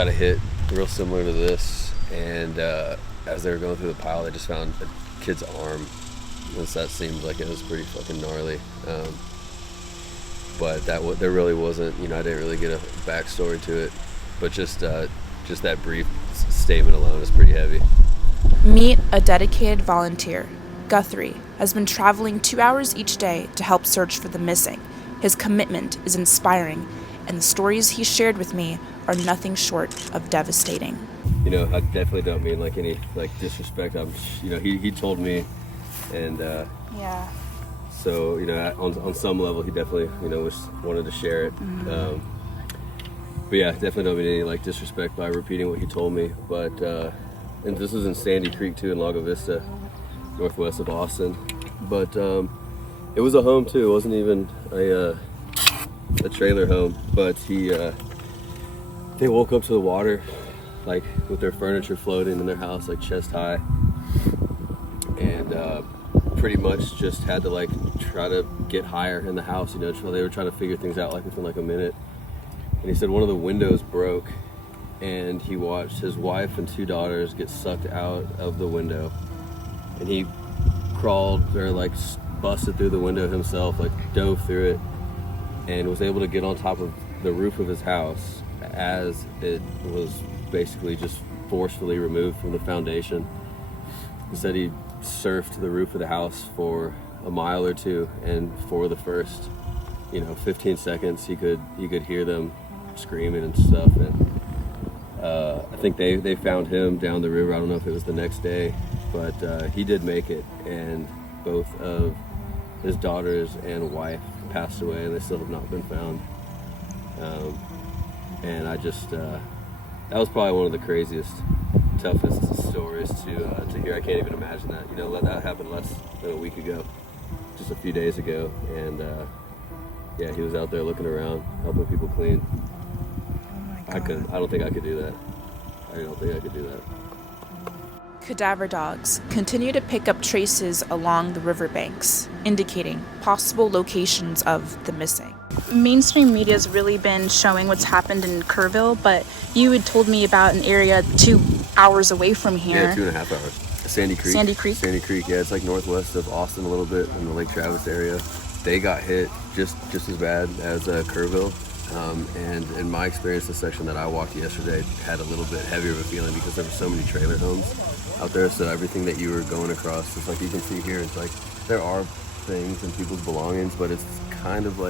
got a hit real similar to this, and as they were going through the pile, they just found a kid's arm. That seemed like it was pretty fucking gnarly. But there really wasn't, I didn't really get a backstory to it. But just that brief statement alone is pretty heavy. Meet a dedicated volunteer. Guthrie has been traveling 2 hours each day to help search for the missing. His commitment is inspiring, and the stories he shared with me are nothing short of devastating. I definitely don't mean any disrespect. He told me, and yeah. So on some level he definitely wanted to share it. Mm-hmm. But yeah, definitely don't mean any disrespect by repeating what he told me. But and this was in Sandy Creek too, in Lago Vista, northwest of Austin. But it was a home too. It wasn't even a trailer home. But they woke up to the water, with their furniture floating in their house, chest high, and pretty much just had to try to get higher in the house. They were trying to figure things out within a minute. And he said one of the windows broke, and he watched his wife and 2 daughters get sucked out of the window, and he crawled or busted through the window himself, dove through it, and was able to get on top of the roof of his house as it was basically just forcefully removed from the foundation. He said he surfed the roof of the house for a mile or two, and for the first 15 seconds he could hear them screaming and stuff. And I think they found him down the river. I don't know if it was the next day, but he did make it, and both of his daughters and wife passed away, and they still have not been found. And I just that was probably one of the craziest, toughest stories to hear. I can't even imagine that. That happened less than a week ago, just a few days ago, and yeah, he was out there looking around, helping people clean. Oh my God. I don't think I could do that. Cadaver dogs continue to pick up traces along the riverbanks, indicating possible locations of the missing. Mainstream media has really been showing what's happened in Kerrville, but you had told me about an area 2 hours away from here. Yeah, 2.5 hours. Sandy Creek, yeah, it's northwest of Austin a little bit, in the Lake Travis area. They got hit just as bad as Kerrville. And in my experience, the section that I walked yesterday had a little bit heavier of a feeling because there were so many trailer homes out there. So everything that you were going across, it's you can see here, it's there are things and people's belongings, but it's kind of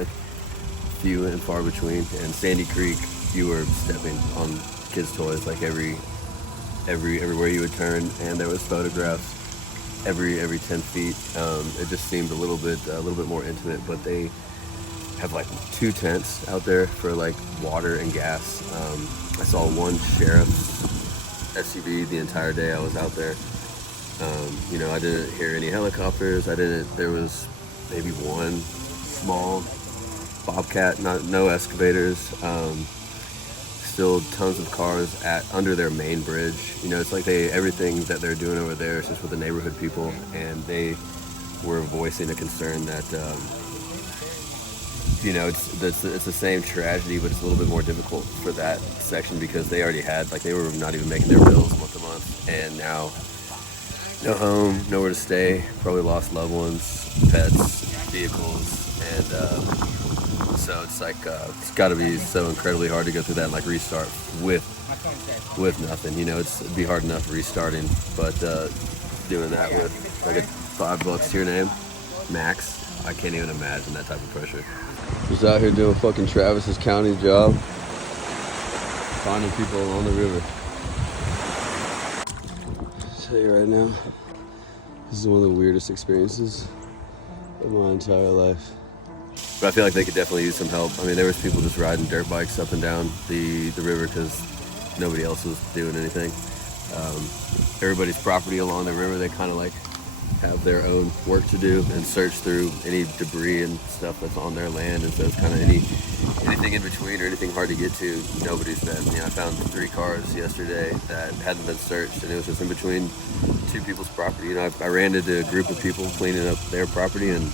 few and far between. And Sandy Creek, you were stepping on kids' toys everywhere you would turn, and there was photographs every 10 feet. It just seemed a little bit more intimate, but they have 2 tents out there for water and gas. I saw one sheriff's SUV the entire day I was out there. I didn't hear any helicopters. There was maybe one small Bobcat, no excavators. Still tons of cars under their main bridge. It's everything that they're doing over there is just with the neighborhood people, and they were voicing a concern that it's the same tragedy, but it's a little bit more difficult for that section because they already had they were not even making their bills month to month, and now no home, nowhere to stay, probably lost loved ones, pets, vehicles, and so it's got to be so incredibly hard to go through that and restart with nothing. It'd be hard enough restarting, but doing that with $5 to your name max, I can't even imagine that type of pressure. Just out here doing fucking Travis's county job, finding people along the river. I'll tell you right now, this is one of the weirdest experiences of my entire life. But I feel they could definitely use some help. There was people just riding dirt bikes up and down the river because nobody else was doing anything. Everybody's property along the river, they kind of have their own work to do and search through any debris and stuff that's on their land. And so it's kind of anything in between or anything hard to get to, nobody's been. I found 3 cars yesterday that hadn't been searched, and it was just in between 2 people's property. I ran into a group of people cleaning up their property, and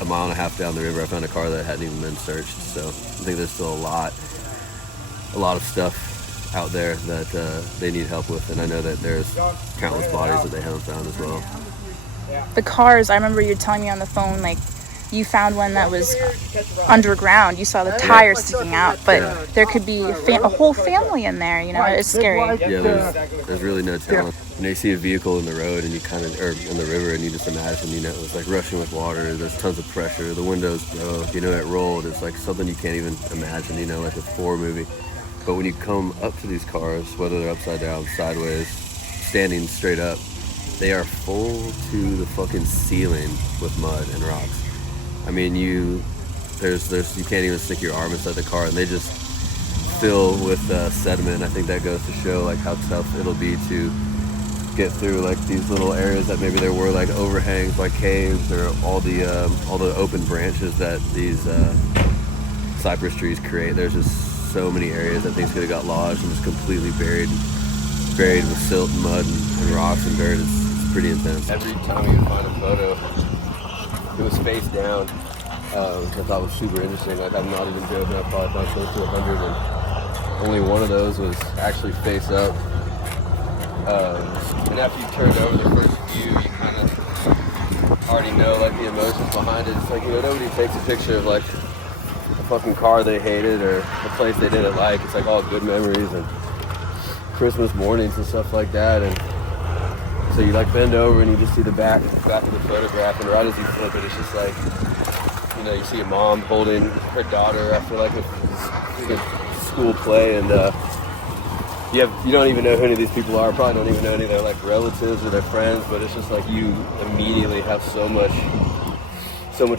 a mile and a half down the river I found a car that hadn't even been searched. So I think there's still a lot of stuff out there that they need help with, and I know that there's countless bodies that they haven't found as well. The cars, I remember you telling me on the phone, like, you found one that was underground. You saw the tires sticking out, but there could be a whole family in there, you know. It's scary. Yeah, there's really no telling. You know, you see a vehicle in the road and you kind of, or in the river, and you just imagine, you know, it's like rushing with water. There's tons of pressure. The windows broke, you know, it rolled. It's like something you can't even imagine, you know, like a horror movie. But when you come up to these cars, whether they're upside down, sideways, standing straight up, they are full to the fucking ceiling with mud and rocks. I mean, you can't even stick your arm inside the car, and they just fill with sediment. I think that goes to show like how tough it'll be to get through like these little areas that maybe there were like overhangs, like caves, or all the open branches that these cypress trees create. There's just so many areas that things could have got lodged and just completely buried with silt and mud and rocks and dirt. It's pretty intense. Every time you find a photo, it was face down, which I thought was super interesting. Like, I'm not even joking, I probably found close to 100, and only one of those was actually face up. And after you turned over the first view, you kind of already know like the emotions behind it. It's like, you know, nobody takes a picture of like a fucking car they hated or a place they didn't like. It's like all good memories and Christmas mornings and stuff like that. And so you like bend over and you just see the back of the photograph, and right as you flip it, it's just like, you know, you see a mom holding her daughter after like a school play, and you don't even know who any of these people are. Probably don't even know any of their like relatives or their friends, but it's just like you immediately have so much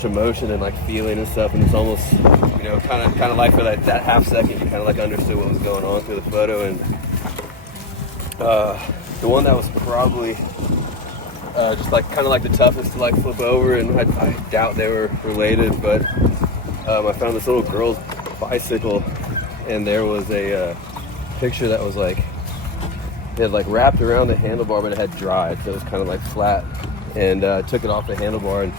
emotion and like feeling and stuff, and it's almost, you know, kind of like for that half second you kind of like understood what was going on through the photo. And the one that was probably just like kind of like the toughest to like flip over, and I doubt they were related, but I found this little girl's bicycle, and there was a picture that was like, it had like wrapped around the handlebar, but it had dried, so it was kind of like flat, and took it off the handlebar, and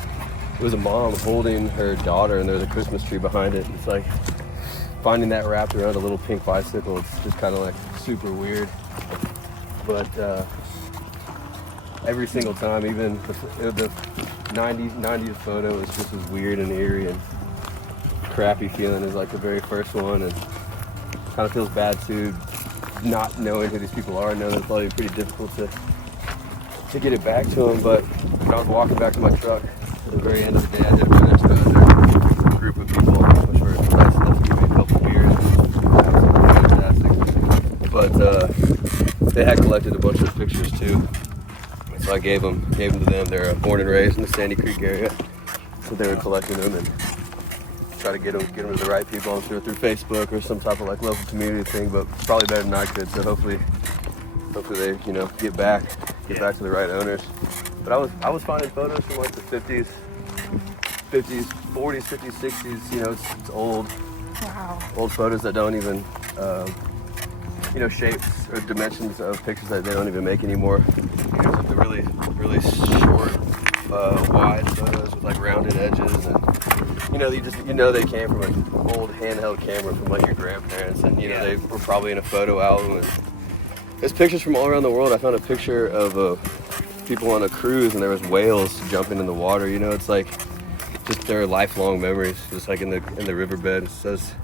it was a mom holding her daughter, and there's a Christmas tree behind it. It's like finding that wrapped around a little pink bicycle. It's just kind of like super weird. But every single time, even the 90th photo is just as weird and eerie and crappy feeling as like the very first one, and kind of feels bad too, not knowing who these people are. I know it's probably pretty difficult to get it back to them. But when I was walking back to my truck at the very end of the day, I did run into another group of people, which were nice enough to give me a couple beers. Fantastic. But they had collected a bunch of pictures too, so I gave them to them. They're born and raised in the Sandy Creek area, so they were collecting them and try to get them to the right people. I'm sure through Facebook or some type of like local community thing, but probably better than I could. So hopefully they, you know, get back to the right owners. But I was finding photos from like the 50s, 40s, 50s, 60s. You know, it's old. Wow. Old photos that don't even, you know, shapes or dimensions of pictures that they don't even make anymore. You know, like the really, really short, wide photos with like rounded edges, and you know they came from an old handheld camera from like your grandparents, and you know they were probably in a photo album. And there's pictures from all around the world. I found a picture of people on a cruise, and there was whales jumping in the water. You know, it's like just their lifelong memories, just like in the riverbed. So it's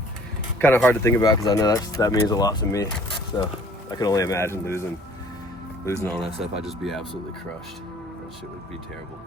kind of hard to think about because I know that means a lot to me. So I can only imagine losing all that stuff. I'd just be absolutely crushed. That shit would be terrible.